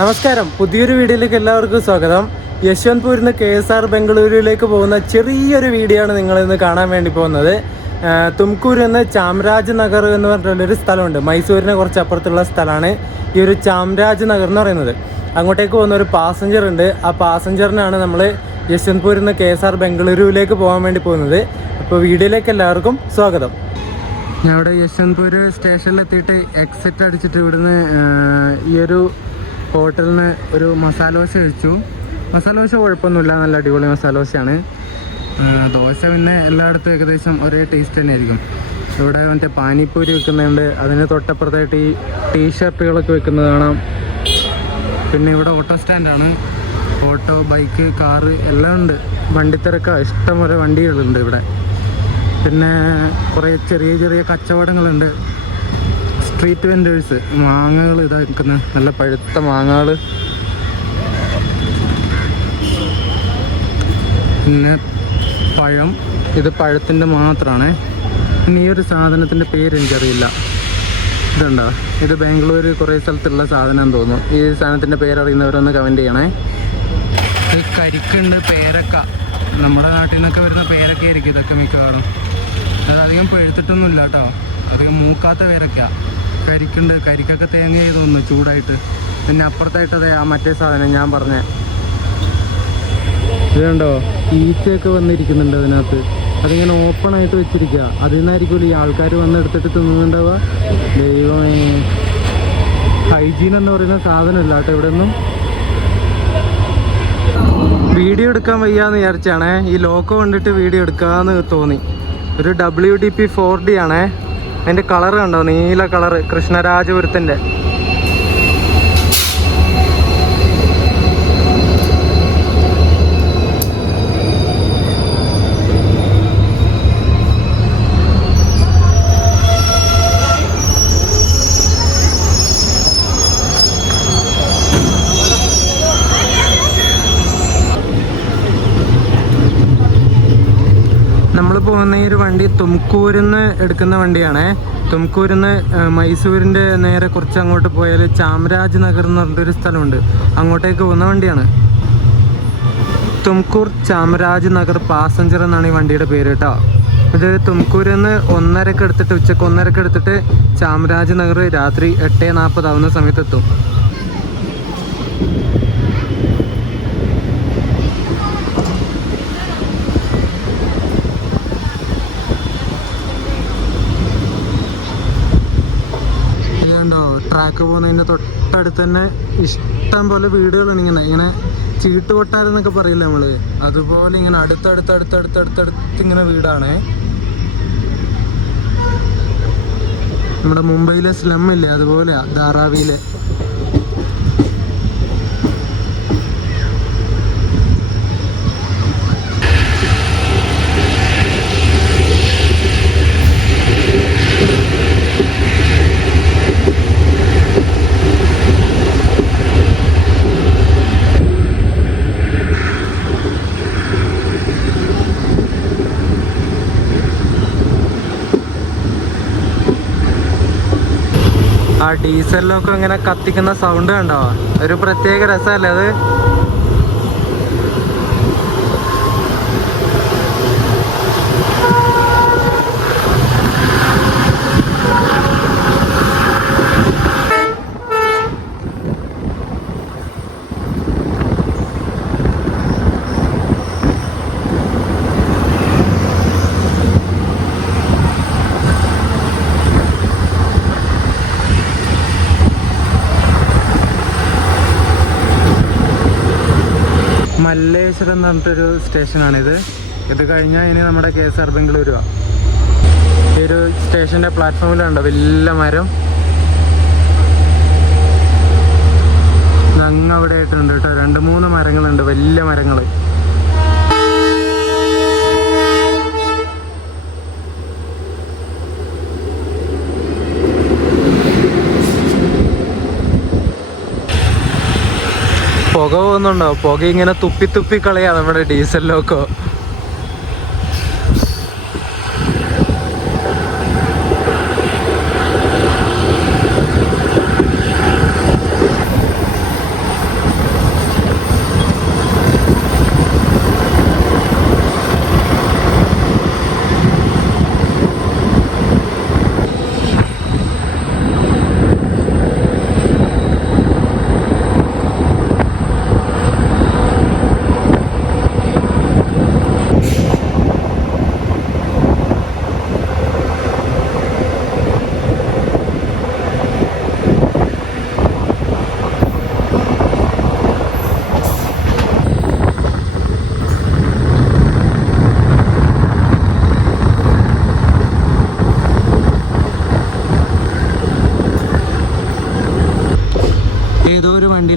നമസ്കാരം, പുതിയൊരു വീഡിയോയിലേക്ക് എല്ലാവർക്കും സ്വാഗതം. യശ്വന്ത്പൂരിൽ നിന്ന് KSR ബംഗളൂരുവിലേക്ക് പോകുന്ന ചെറിയൊരു വീഡിയോ ആണ് നിങ്ങളിന്ന് കാണാൻ വേണ്ടി പോകുന്നത്. തുംകൂരിൽ നിന്ന് ചാംരാജ് നഗർ എന്ന് പറഞ്ഞിട്ടുള്ളൊരു സ്ഥലമുണ്ട്. മൈസൂരിന് കുറച്ച് അപ്പുറത്തുള്ള സ്ഥലമാണ് ഈ ഒരു ചാംരാജ് നഗർ എന്ന് പറയുന്നത്. അങ്ങോട്ടേക്ക് പോകുന്ന ഒരു പാസഞ്ചർ ഉണ്ട്. ആ പാസഞ്ചറിനാണ് നമ്മൾ യശ്വന്ത്പൂരിൽ നിന്ന് KSR ബംഗളൂരുവിലേക്ക് പോകാൻ വേണ്ടി പോകുന്നത്. അപ്പോൾ വീഡിയോയിലേക്ക് എല്ലാവർക്കും സ്വാഗതം. ഞാൻ ഇവിടെ യശ്വന്ത്പൂർ സ്റ്റേഷനിലെത്തിയിട്ട് എക്സിറ്റ് അടിച്ചിട്ട് ഇവിടുന്ന് ഈ ഒരു ഹോട്ടലിന് ഒരു മസാല ദോശ കഴിച്ചു. മസാല ദോശ കുഴപ്പമൊന്നുമില്ല, നല്ല അടിപൊളി മസാല ദോശയാണ്. ദോശ പിന്നെ എല്ലായിടത്തും ഏകദേശം ഒരേ ടേസ്റ്റ് തന്നെ ആയിരിക്കും. ഇവിടെ മറ്റേ പാനിപ്പൂരി വെക്കുന്നുണ്ട്, അതിന് തൊട്ടപ്പുറത്തായിട്ട് ഈ ടീഷർട്ടുകളൊക്കെ വെക്കുന്നത് കാണാം. പിന്നെ ഇവിടെ ഓട്ടോ സ്റ്റാൻഡാണ്. ഓട്ടോ, ബൈക്ക്, കാറ് എല്ലാം ഉണ്ട്. വണ്ടിത്തിരക്ക ഇഷ്ടംപോലെ വണ്ടികളുണ്ട് ഇവിടെ. പിന്നെ കുറേ ചെറിയ ചെറിയ കച്ചവടങ്ങളുണ്ട്. സ്ട്രീറ്റ് വെൻഡേഴ്സ്, മാങ്ങകൾ ഇതാക്കുന്ന നല്ല പഴുത്ത മാങ്ങകൾ. പിന്നെ പഴം, ഇത് പഴത്തിൻ്റെ മാത്രമാണ്. പിന്നെ ഈ ഒരു സാധനത്തിൻ്റെ പേര് എനിക്കറിയില്ല. ഇതുണ്ടോ, ഇത് ബാംഗ്ലൂർ കുറേ സ്ഥലത്തുള്ള സാധനം തോന്നുന്നു. ഈ സാധനത്തിൻ്റെ പേരറിയുന്നവരൊന്ന് കമൻറ്റ് ചെയ്യണേ. ഇത് കരിക്കുണ്ട്, പേരക്ക. നമ്മുടെ നാട്ടിൽ നിന്നൊക്കെ വരുന്ന പേരക്ക ആയിരിക്കും ഇതൊക്കെ മിക്കവാറും. അതധികം പഴുത്തിട്ടൊന്നുമില്ല കേട്ടോ, അധികം മൂക്കാത്ത പേരക്ക. കരിക്കുണ്ട്, കരിക്കൊക്കെ തേങ്ങ ചെയ്തൊന്ന് ചൂടായിട്ട്. പിന്നെ അപ്പുറത്തായിട്ടത് ആ മറ്റേ സാധനം ഞാൻ പറഞ്ഞ ഇതുണ്ടോ, ഈച്ചയൊക്കെ വന്നിരിക്കുന്നുണ്ട് അതിനകത്ത്. അതിങ്ങനെ ഓപ്പൺ ആയിട്ട് വെച്ചിരിക്കുക. അതിൽ നിന്നായിരിക്കും ഈ ആൾക്കാർ വന്ന് എടുത്തിട്ട് തിന്നുന്നുണ്ടാവുക. ദൈവമേ, ഹൈജീൻ എന്ന് പറയുന്ന സാധനമില്ല കേട്ടോ ഇവിടെ ഒന്നും. വീഡിയോ എടുക്കാൻ വയ്യാന്ന് വിചാരിച്ചാണേ, ഈ ലോക്കോ കണ്ടിട്ട് വീഡിയോ എടുക്കാമെന്ന് തോന്നി. ഒരു WDP 4D ആണേ. അതിൻ്റെ കളർ കണ്ടോ, നീല കളറ്, കൃഷ്ണരാജപുരത്തിൻ്റെ. നമ്മൾ പോകുന്ന ഈ ഒരു വണ്ടി തുംകൂരിൽ നിന്ന് എടുക്കുന്ന വണ്ടിയാണേ. തുംകൂരിൽ നിന്ന് മൈസൂരിൻ്റെ നേരെ കുറച്ച് അങ്ങോട്ട് പോയാൽ ചാംരാജ് നഗർ എന്ന് പറഞ്ഞിട്ടൊരു സ്ഥലമുണ്ട്, അങ്ങോട്ടേക്ക് പോകുന്ന വണ്ടിയാണ്. തുംകൂർ ചാംരാജ് നഗർ പാസഞ്ചർ എന്നാണ് ഈ വണ്ടിയുടെ പേര് കേട്ടോ. ഇത് തുംകൂരിൽ നിന്ന് 1:30 എടുത്തിട്ട്, ഉച്ചക്ക് 1:30 എടുത്തിട്ട് ചാംരാജ് നഗർ രാത്രി 8:40 ആവുന്ന സമയത്തെത്തും. ട്രാക്ക് പോകുന്നതിൻ്റെ തൊട്ടടുത്ത് തന്നെ ഇഷ്ടം പോലെ വീടുകളാണ്. ഇങ്ങനെ ചീട്ട് കൊട്ടാരെന്നൊക്കെ പറയില്ലേ നമ്മൾ, അതുപോലെ ഇങ്ങനെ അടുത്തടുത്തടുത്തടുത്തടുത്തടുത്ത് ഇങ്ങനെ വീടാണ്. നമ്മുടെ മുംബൈയിലെ സ്ലം ഇല്ലേ, അതുപോലെയാ ധാരാവിയിലെ. ആ ഡീസലിലൊക്കെ ഇങ്ങനെ കത്തിക്കുന്ന സൗണ്ട് കണ്ടോ, ഒരു പ്രത്യേക രസമല്ലേ അത്. മല്ലേശ്വരം എന്ന് പറഞ്ഞിട്ടൊരു സ്റ്റേഷനാണിത്. ഇത് കഴിഞ്ഞാൽ ഇനി നമ്മുടെ KSR ബംഗളൂരുവാണ്. ഈ ഒരു സ്റ്റേഷൻ്റെ പ്ലാറ്റ്ഫോമിലുണ്ടോ വലിയ മരം, അങ്ങ് അവിടെ ആയിട്ടുണ്ട് കേട്ടോ. 2-3 മരങ്ങളുണ്ട്, വലിയ മരങ്ങൾ. പുക പോകുന്നുണ്ടോ, പുക ഇങ്ങനെ തുപ്പി തുപ്പി കളയാ നമ്മുടെ ഡീസലിലൊക്കെ.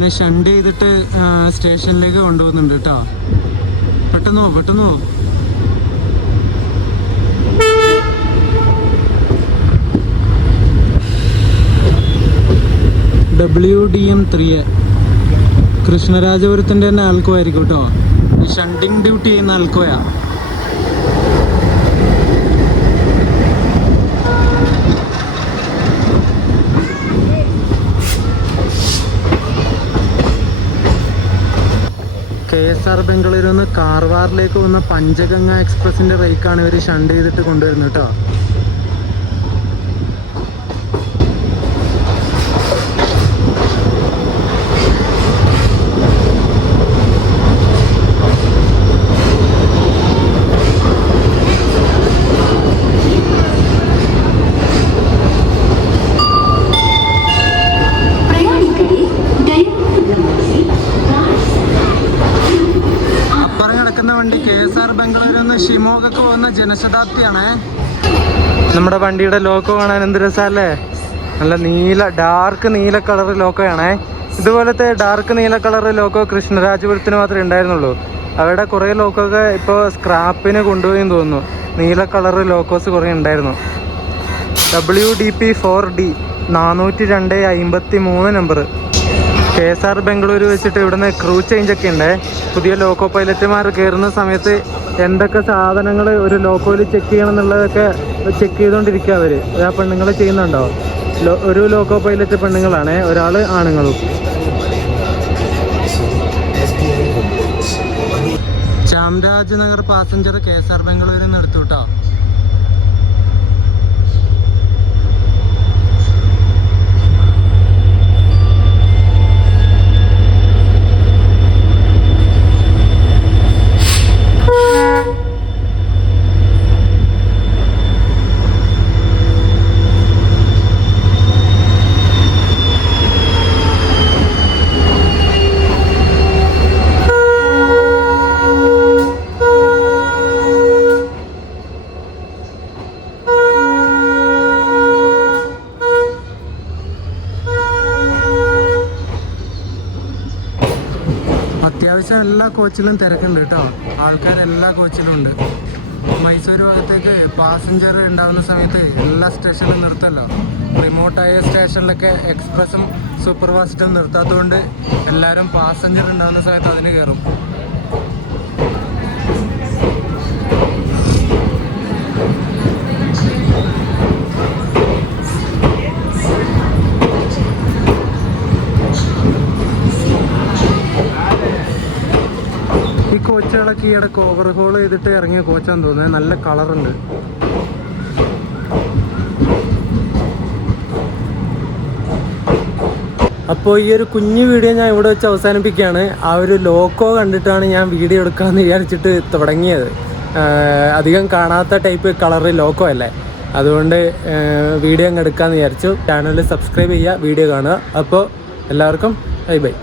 വണ്ടീനെ ഷണ്ട് ചെയ്തിട്ട് സ്റ്റേഷനിലേക്ക് കൊണ്ടുപോകുന്നുണ്ട് കേട്ടോ. പെട്ടെന്ന് പോ. WDM3 കൃഷ്ണരാജപുരത്തിൻ്റെ തന്നെ ആൾക്കോ ആയിരിക്കും കേട്ടോ. ഈ ഷണ്ടിങ് ഡ്യൂട്ടി ചെയ്യുന്ന ആൾക്കോയാ. KSR ബംഗളൂരു നിന്ന് കാർവാറിലേക്ക് വന്ന പഞ്ചഗംഗ എക്സ്പ്രസിൻ്റെ ബൈക്കാണ് ഇവർ ഷണ്ട് ചെയ്തിട്ട് കൊണ്ടുവരുന്നത് കേട്ടോ. വണ്ടി KSR ബംഗളൂരു നിന്ന് ഷിമോഗക്ക് പോകുന്ന ജനശതാബ്ദിയാണ്. നമ്മുടെ വണ്ടിയുടെ ലോക്കോ കാണാൻ എന്ത് രസമല്ലേ. നല്ല ഡാർക്ക് നീല കളർ ലോക്കോയാണേ. ഇതുപോലത്തെ ഡാർക്ക് നീല കളർ ലോക്കോ കൃഷ്ണരാജപുരത്തിന് മാത്രമേ ഉണ്ടായിരുന്നുള്ളൂ. അവിടെ കുറേ ലോക്കോക്കെ ഇപ്പോൾ സ്ക്രാപ്പിന് കൊണ്ടുപോയി തോന്നുന്നു. നീല കളർ ലോക്കോസ് കുറേ ഉണ്ടായിരുന്നു. WDP4D 402-53 number. KSR ബംഗളൂരു വെച്ചിട്ട് ഇവിടുന്ന് ക്രൂ ചേഞ്ച് ഒക്കെ ഉണ്ട്. പുതിയ ലോക്കോ പൈലറ്റുമാർ കയറുന്ന സമയത്ത് എന്തൊക്കെ സാധനങ്ങൾ ഒരു ലോക്കോയിൽ ചെക്ക് ചെയ്യണം എന്നുള്ളതൊക്കെ ചെക്ക് ചെയ്തുകൊണ്ടിരിക്കുക അവർ. ആ പെണ്ണുങ്ങൾ ചെയ്യുന്നുണ്ടോ? ഒരു ലോക്കോ പൈലറ്റ് പെണ്ണുങ്ങളാണ്, ഒരാൾ ആണുങ്ങളും. ചാംരാജ് നഗർ പാസഞ്ചർ KSR ബംഗളൂരിൽ നിന്ന് എടുത്തു കേട്ടോ. അത്യാവശ്യം എല്ലാ കോച്ചിലും തിരക്കുണ്ട് കേട്ടോ. ആൾക്കാർ എല്ലാ കോച്ചിലും ഉണ്ട്. മൈസൂർ ഭാഗത്തേക്ക് പാസഞ്ചർ ഉണ്ടാകുന്ന സമയത്ത് എല്ലാ സ്റ്റേഷനിലും നിർത്തല്ലോ. റിമോട്ടായ സ്റ്റേഷനിലൊക്കെ എക്സ്പ്രസും സൂപ്പർ ഫാസ്റ്റും നിർത്താത്തതുകൊണ്ട് എല്ലാവരും പാസഞ്ചർ ഉണ്ടാകുന്ന സമയത്ത് അതിന് കയറും. ഈ കോച്ചുകളൊക്കെ ഈ ഇടയ്ക്ക് ഓവർഹോൾ ചെയ്തിട്ട് ഇറങ്ങിയ കോച്ചാന്ന് തോന്നുന്നത്. നല്ല കളറുണ്ട്. അപ്പോൾ ഈ ഒരു കുഞ്ഞു വീഡിയോ ഞാൻ ഇവിടെ വെച്ച് അവസാനിപ്പിക്കുകയാണ്. ആ ഒരു ലോക്കോ കണ്ടിട്ടാണ് ഞാൻ വീഡിയോ എടുക്കാമെന്ന് വിചാരിച്ചിട്ട് തുടങ്ങിയത്. അധികം കാണാത്ത ടൈപ്പ് കളറ് ലോക്കോ അല്ലേ, അതുകൊണ്ട് വീഡിയോ അങ്ങ് എടുക്കാമെന്ന് വിചാരിച്ചു. ചാനൽ സബ്സ്ക്രൈബ് ചെയ്യുക, വീഡിയോ കാണുക. അപ്പോൾ എല്ലാവർക്കും ബൈ.